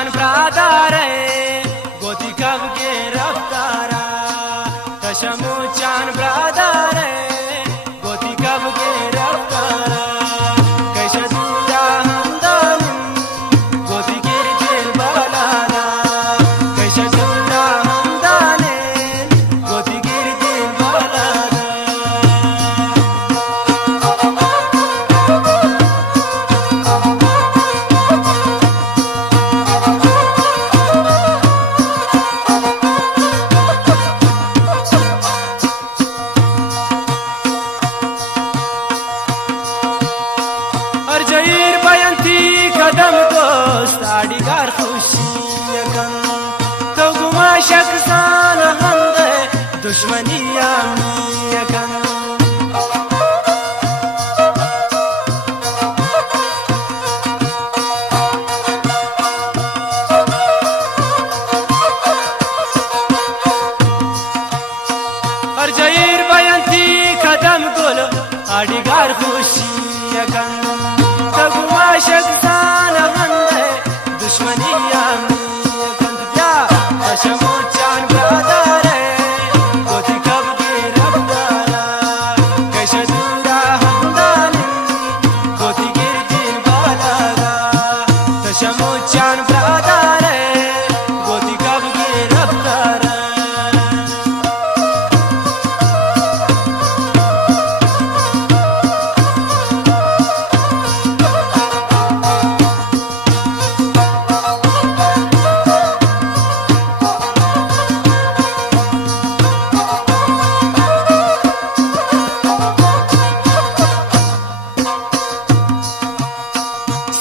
चान ब्रादारे गोदी कब के रफ्तारा तशमु चान ब्रादारे गोदी कब के रफ्तारा कैसे दूरा हमदानी गोदी के जेल बालाना कैसे दूरा हमदानी गोदी के जेल बालाना जईर बयंती कदम दोस्त आड़ीगार खुशी यकन तो गुमा शख्सान हमदे दुश्मनी आमी यकन और जईर बयंती कदम गोल आड़ीगार खुशी यकन तगुमा शख्सान हमदे दुश्मनी आमी कंदिया तशमु चान ब्रादारे गोदी कब के रफ्तारा कैसे दूरा हमदानी गोदी के दिल बालागा तशमु चान ब्रादारे गोदी कब के रफ्तारा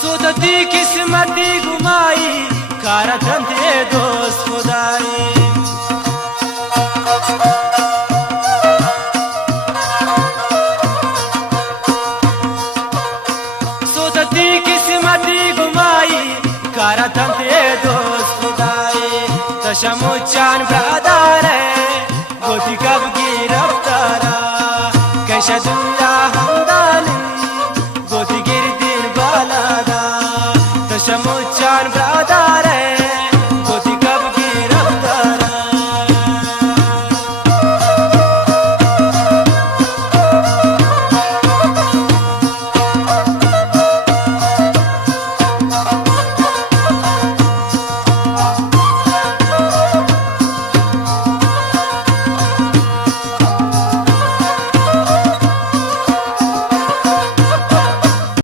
सोदती किस्मती घुमाई कारा धंधे दोस्त खुदाई सोदती किस्मती घुमाई कारा धंधे दोस्त खुदाई तशमु चान ब्रादारे गोदी कब की रफ्तारा कैसे दूरा हमदा